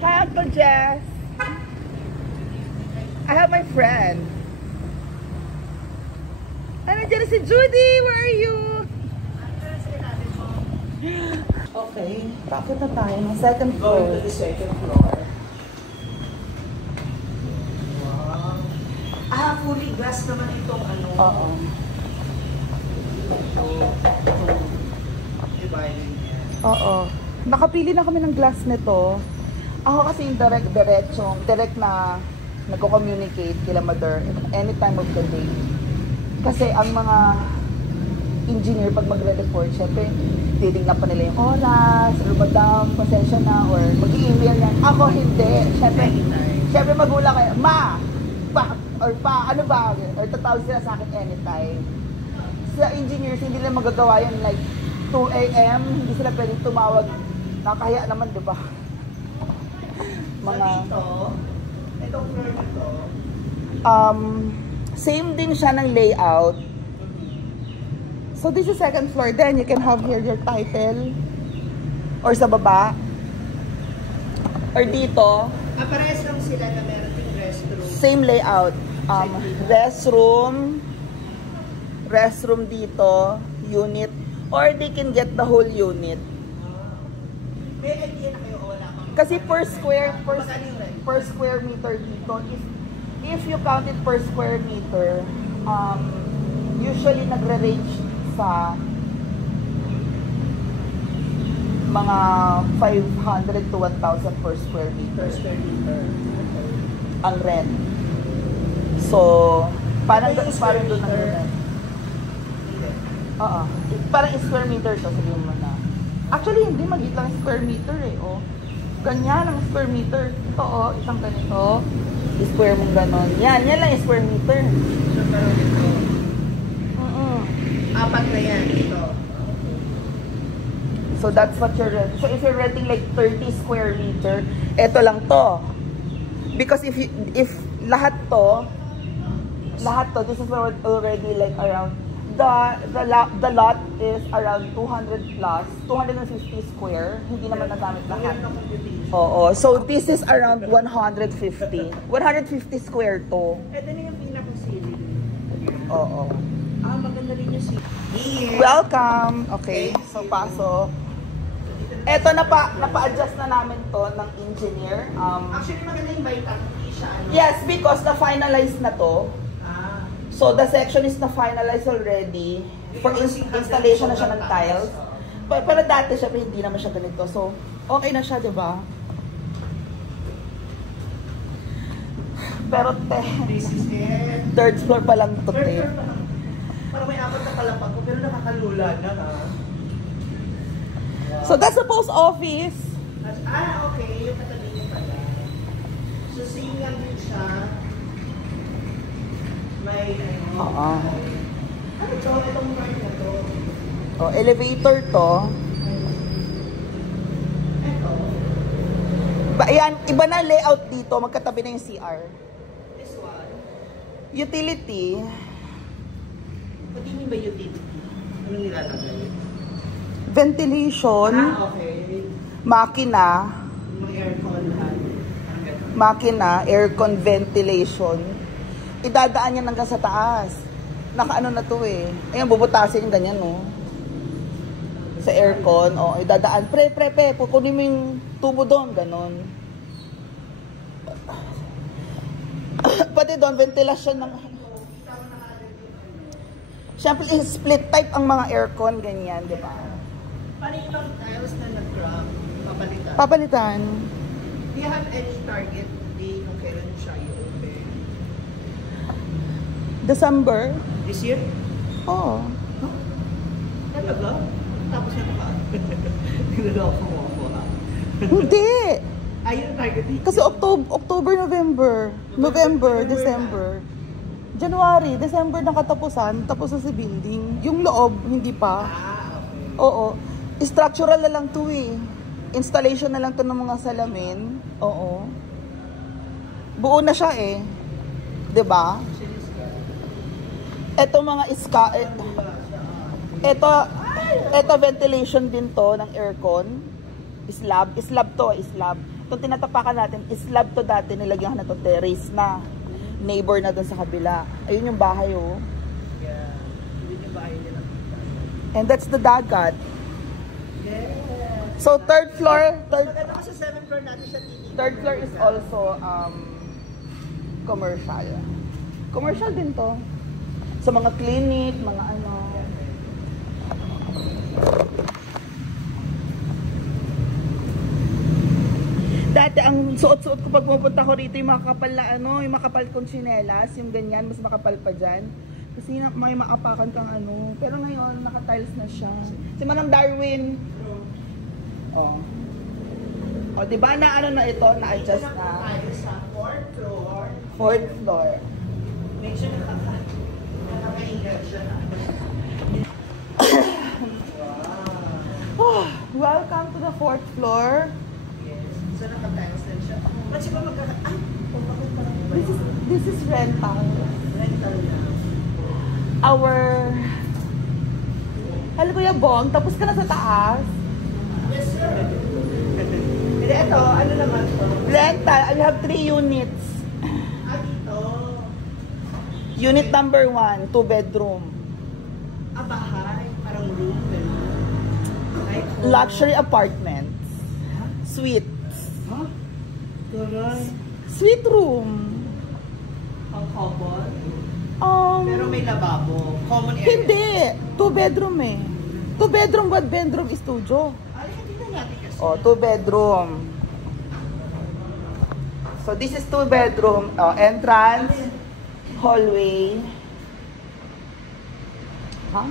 Hi, Uncle Jess. I have my friend. Ano dyan si Judy? Where are you? Okay. Bakit na tayo ng second floor? Going to the second floor. Wow. Ah, fully glass naman itong ano. Oo. Dividing niya. Oo. Nakapili na kami ng glass nito. Ako kasi yung direct na nagko-communicate kila Mother any time of the day. Kasi ang mga engineer pag magre-report, syempre, titignan pa nila yung oras, or madam, pasensya na, or mag-i-email yan. Ako hindi. Syempre magulang kayo, ma, pa, or pa, ano ba? Or tatawag sila sa akin anytime. Sa engineers, hindi nila magagawa yan like 2 AM, hindi sila pwedeng tumawag. Nakakaya naman, di ba? Mga... So dito, itong floor dito, same din siya ng layout. So this is second floor. Then you can have here your title. Or sa baba. Or dito. parehas lang sila na meron yung restroom. Same layout. Restroom dito. Unit. Or they can get the whole unit. May idea na kayo o wala kang... Kasi per square meter dito, if you count it per square meter, usually nagre-range sa mga 500 to 1,000 per square meter. Ang rent. So, parang doon ang rent. Oo. Parang square meter to, sabihin mo na. Actually, hindi maliit lang square meter eh. Oh. Ganyan ang square meter. Ito oh, isang ganito. Square mong ganon. Yan lang square meter. So, pero ito. Apat na yan, ito. So, that's what you're renting. So, if you're renting like 30 square meter, ito lang to. Because if lahat to, this is already like around, the lot is around 200 plus, 250 square. Hindi naman nagamit lahat. Oo. So, this is around 150. 150 square to. Ito na yung pinaka-ceiling. Oo. Maganda rin yung ceiling. Welcome! Okay, so pasok. Eto, napa-adjust na namin to ng engineer. Actually, maganda yung baitan. Hindi siya ano. Yes, because na-finalize na to. So, the section is na-finalize already. For installation na siya ng tiles. Pero dati siya, hindi naman siya ganito. So, okay na siya, di ba? Pero, This is it. third floor pa lang to, te. Parang may apat na palapag ko, pero nakakalula na, ha? So, that's the post office. Okay. Yung katabi niya pala. So, same lang din siya. May, Oo. Ano ito? Itong part na to. Oh, elevator to. Ito. Ayan, iba na layout dito. Magkatabi na yung CR. This one. Utility. What do you mean by utility? Anong nilalagay? Ventilation. Okay. Makina. Yung aircon lahat. Makina, aircon, ventilation. Idadaan yan hanggang sa taas. Nakaano na to eh. Ayan, bubutasin yung ganyan, no? Sa aircon, oh, idadaan. Pre, kukunin mo yung tubo doon, ganon. Pati doon, ventilasyon ng... Siyempre, split type ang mga aircon, ganyan, di ba? Paano yung mga tiles na nag-crack? Papalitan? Papalitan. Do you have any target day kung kailan siya i-open? December. This year? Oo. Huh? Talaga? Tapos ito ka? Niloloko mo ako, ha? Hindi. Ayun, target day. Kasi October, November, December. January, December nakatapusan, tapos na si building. Yung loob, hindi pa. Okay. Oo. Structural na lang to eh. Installation na lang to ng mga salamin. Oo. Buo na siya eh. 'Di ba? Ito mga ito ventilation din to ng aircon. Slab to, slab. Itong tinatapakan natin, slab to dati, nilagyan na to terrace na. Neighbor na dun sa kabila. Ayun yung bahay, oh. Yeah. Yun yung bahay nila. And that's the dagat. Yeah. So, third floor, Maganda ko sa 7th floor natin siya titignan. third floor is also commercial. Commercial din to. Sa mga clinic, mga ano. Dati ang suot-suot ko pag pupunta ko rito yung mga kapal na ano, yung makapal kong tsinelas, yung ganyan, mas makapal pa dyan. Kasi may maapakan kang ano. Pero ngayon, naka-tiles na siya. Si Manang Darwin. Oh. O, di ba na ano na ito, na-adjust na. Tayo sa 4th floor. Fourth floor. Make sure nakakaingat siya. Oh, welcome to the fourth floor. Yes. So naka-tiles din siya. Ba't siya ba Ay! Bakit parang This is rental. rental na? Our... Hello, Kuya Bong, tapos ka na sa taas. Yes, sir. Hindi, ito, ano naman to? Rental, I have 3 units. Dito. Unit number 1, 2 bedroom. Bahay. Parang room. Like, Luxury apartments. Suite. Huh? Tuloy. Suite room. Ang couple. Pero Um, may lababo. Common area. hindi. 2 bedroom eh. 2 bedroom, 1 bedroom studio. Ay, hindi na natin kasi. Oh, 2 bedroom. So this is 2 bedroom. Oh, entrance, hallway. Huh?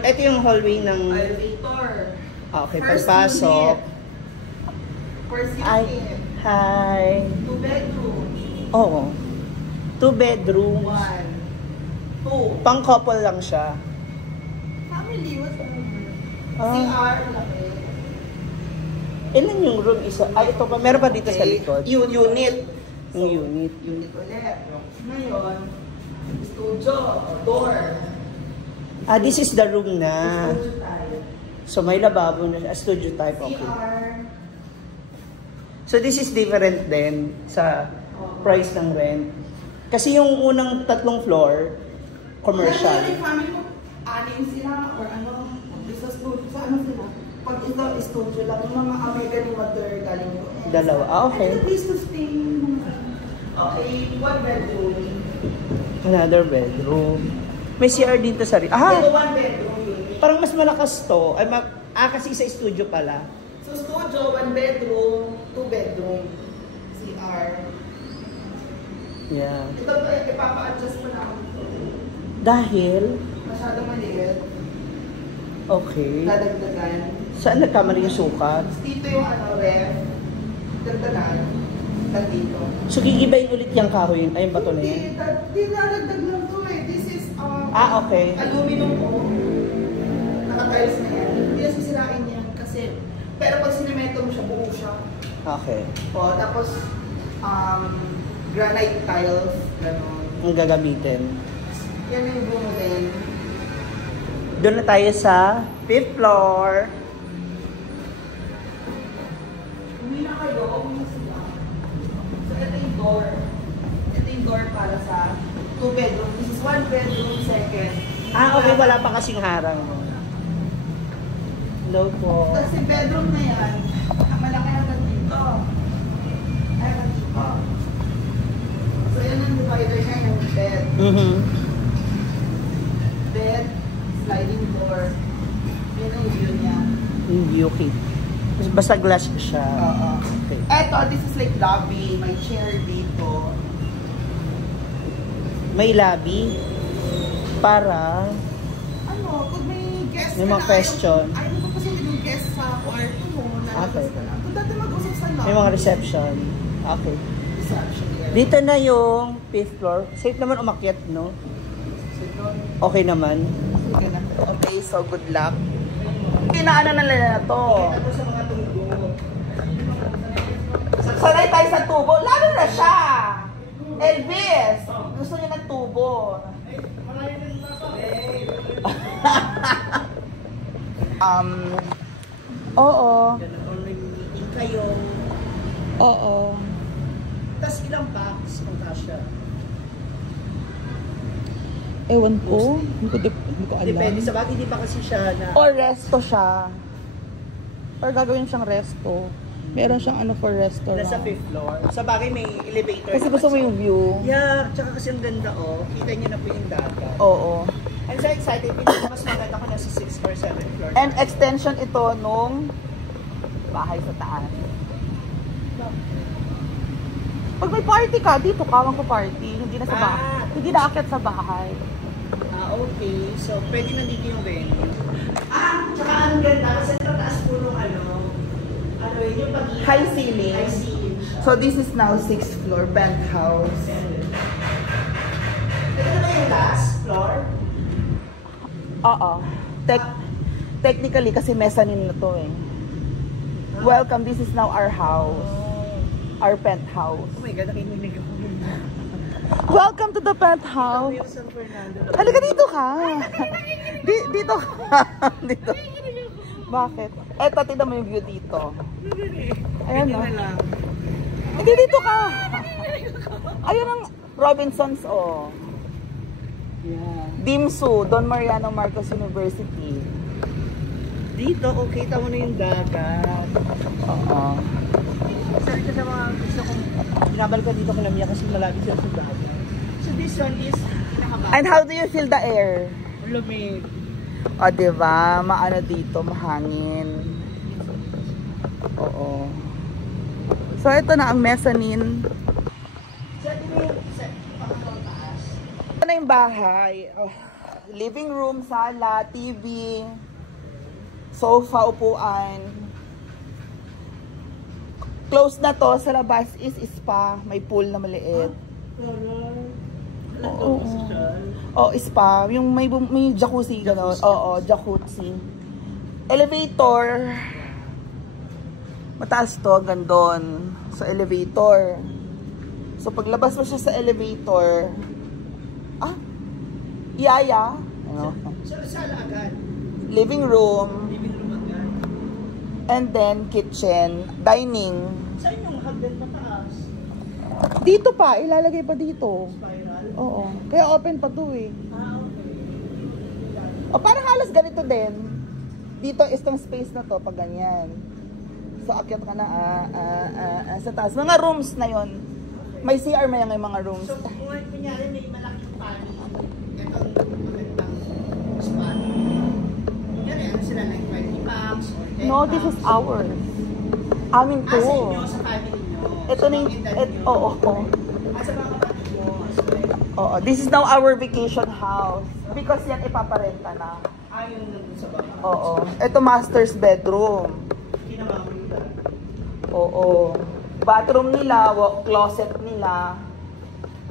Ito yung hallway ng... Elevator. Okay, First pagpasok. unit. First Ay, unit. hi. 2 bedroom. Oo. 2 bedrooms. 1, 2. Pang couple lang siya. Family, what's Ah, CR, laki. ilan yung room? Isa? Ay, ito pa. Meron pa dito sa likod. Unit. Yung unit. Unit ulit. Ngayon, studio, door. Ah, this is the room na. Studio tayo. So, may lababo na. Studio type. Okay. CR. So, this is different din sa price ng rent. Kasi yung unang 3 floor, commercial. Kaya yung family mo, 6 sila or ano, sa studio, sa ano sila. Pag ito, studio lang, yung mga American mother galing mo. Dalawa. Ah, okay. Ay, place to stay. Okay, 1 bedroom. Another bedroom. May CR dito sa rin. Ito Ah, 1 bedroom unit. parang mas malakas to. Ay, kasi sa studio pala. So studio, 1 bedroom, 2 bedroom. CR. Yeah. Ito pa, ipapa-adjust mo na ako. Dahil, Masyado maliit. okay. Dadagdagan. Saan nagkamali yung sukat? Tapos dito yung ano, ref. Dagdagan. Dito. So, gigibayin ulit yung kahoy. Ay, yung bato na yan. Hindi nadagdag lang to eh. This is Ah, okay. aluminum po. Naka-tiles na yan. Hindi na sisirain yan kasi pero pag sinemento mo siya, buo siya. Okay. O, tapos granite tiles, gano'n. Ang gagamitin. Yan yung buo din. Doon na tayo sa 5th floor. Uwi na kayo, uwi na sila. So, ito yung door. Ito yung door para sa 2 bedroom. This is 1 bedroom, second. Ah, okay. Wala pa kasing harang. Hello po. Kasi bedroom na yan, malaki hanggang dito. Ay, hanggang dito. So, yan ang divider niya, yung bed. Bed, sliding door. Yan ang view niya. Yung view kit. Basta glass siya. Oo. Okay. Eto, this is like lobby. May chair dito. May lobby para Ano, kung may guest May ka mga na, question. Ayaw mo kasi yung guest sa kwarto mo. Lalabas Okay. ka lang. Kung dati mag-usap sa lobby. may mga reception. Okay. Reception area. Dito na yung 5th floor. Safe naman umakyat, no? Okay naman. Sige na. Okay, so good luck. Pinaano na nila na to. Ito sa mga tubo. Sanay tayo sa tubo. Lalo na siya. Elvis. Gusto niya ng tubo. Oo. Online meeting kayo. Oo. Tapos ilang packs ang kasya? Ewan ko. Hindi ko alam. Depende sa bagay, hindi pa kasi siya na... Or resto siya. Or gagawin siyang resto. Meron siyang ano for restaurant. Nasa 5th floor. Sa bagay may elevator. Kasi naman gusto mo siya. yung view. Yeah, tsaka kasi ang ganda oh. Kita niyo na po yung dagat. Oo. I'm so excited. Mas maganda ko nasa 6th or 7th floor. And extension ito nung bahay sa taas. Pag may party ka, dito ka party. Hindi na sa bahay. Hindi na akit sa bahay. Okay. So, pwede nandito yung venue. Tsaka ang ganda kasi tataas po nung yung pag- High ceiling. High ceiling siya. So this is now 6th floor penthouse. Ito na ba yung last floor? Oo. Technically kasi mezzanine na to eh. Welcome, this is now our house. Our penthouse. Oh my God, nakikinig ako. Welcome to the penthouse. Yung San Fernando. Halika dito ka. Dito ka. Dito. Bakit? Eto, tignan mo yung view dito. Ayan Pwede na. na lang. Hindi, dito ka. Ayun ang Robinsons, oh. Yeah. Dimsu, Don Mariano Marcos University. Dito, okay, tamo na yung dagat. Oo. Sorry ka sa mga gusto kong binabalikan dito ko lang niya kasi malapit sila sa dagat. So this one is pinakabago. And how do you feel the air? Lumig. O, diba? Maano dito, mahangin. Oo. So, ito na ang mezzanine. So ito na yung taas. Ito na yung bahay. Oh, living room, sala, TV, sofa, upuan. Close na to. Sa labas is spa. May pool na maliit. Oo. Oh, spa. Yung may jacuzzi, gano'n. Oo, jacuzzi. Elevator. Mataas to, hanggang doon. Sa elevator. So, paglabas mo siya sa elevator, yaya. Ano? So sala agad. Living room. Living room agad. And then, kitchen. Dining. Saan yung hagdan mataas? Dito pa, ilalagay pa dito. Spiral? Oo. Kaya open pa to eh. Okay. O parang halos ganito din. Dito is tong space na to pag ganyan. So akyat ka na sa taas. Mga rooms na yon. May CR may mga rooms. So kung kunyari may malaking pani, itong magandang spot. Kunyari ano sila like 20 bucks or 10 No, this is ours. Amin to. sa inyo, sa family nyo. Ito na yung, oo. Sa mga kapatid mo. Oo, this is now our vacation house. Because yan ipaparenta na. Yung nandun sa baba. Oo. Ito master's bedroom. Kinamamulita. Oo. Bathroom nila, closet nila.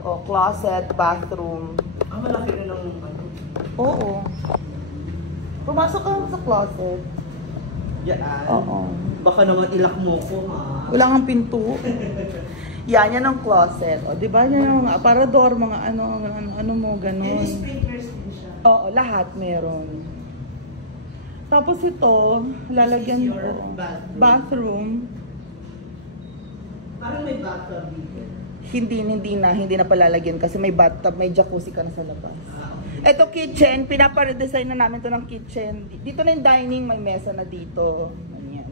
O, closet, bathroom. Malaki rin ang ano. Oo. Pumasok ka sa closet. Yan. Oo. Baka naman ilak mo ko ha. Wala kang pinto. Yan ang closet. O, di ba? Yan ang mga aparador, mga ano mo, ganun. And sprinklers din siya. Oo, lahat meron. Tapos ito, lalagyan This is ko. your Bathroom. Parang may bathtub dito. Hindi na palalagyan kasi may bathtub, may jacuzzi ka na sa labas. Okay. Ito kitchen, pinaparedesign na namin to ng kitchen. Dito na yung dining, may mesa na dito. Ganyan.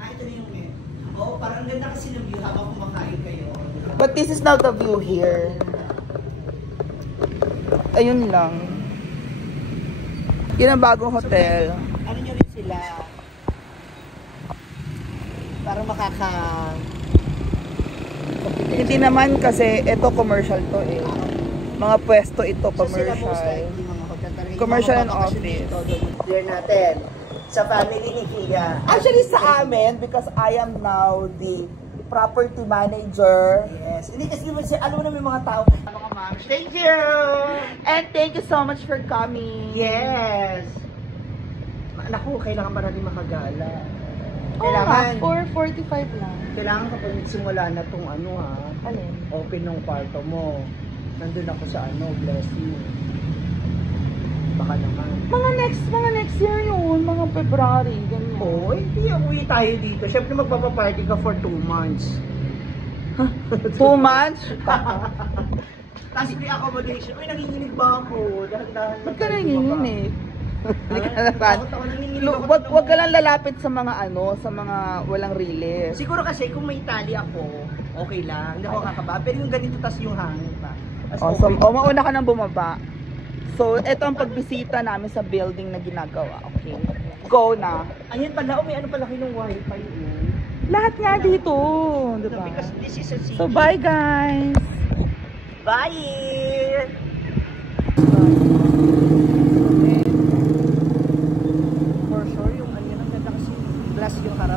Ito na yung net. Oo, parang ganda kasi ng view habang kumakain kayo. But this is now the view here. Ayun lang. Yun ang bagong hotel. Ano nyo rin sila? Parang Hindi naman kasi ito commercial to eh. Mga pwesto ito commercial. Commercial and office. Clear natin. Sa family ni Kia. Actually sa amin, because I am now the property manager. Yes. Hindi kasi naman siya, alam mo na may mga tao. Mga ma'am. Thank you! And thank you so much for coming. Yes. Naku, kailangan pa natin makagala. Kailangan. 4:45 lang. Kailangan kapag simula na tong ano ha, Alin? open ng kwarto mo. Nandun ako sa ano, bless you. Baka naman. Mga next year yun, mga February, ganyan. Oo, hindi. Uwi tayo dito. Siyempre magpapaparty ka for 2 months. 2 months? Tapos free accommodation. Uy, nanginginig ba ako? Dahan-dahan. Ba't ka nanginginig? Hindi ka na Takot ako, nanginginig ako. Wag ka lang lalapit sa mga sa mga walang rilis. Siguro kasi kung may tali ako, okay lang. Hindi ako kakaba. Pero yung ganito, tas yung hangin pa. Tas So, okay. mauna ka nang bumaba. So, ito ang pagbisita namin sa building na ginagawa. Okay. Go na. Ayan pala, may ano pala kayo ng wifi. Lahat nga dito, di ba? Because this is a city. So, bye guys! Bye! For sure, yung ano yan, ang ganda kasi glass yung harap.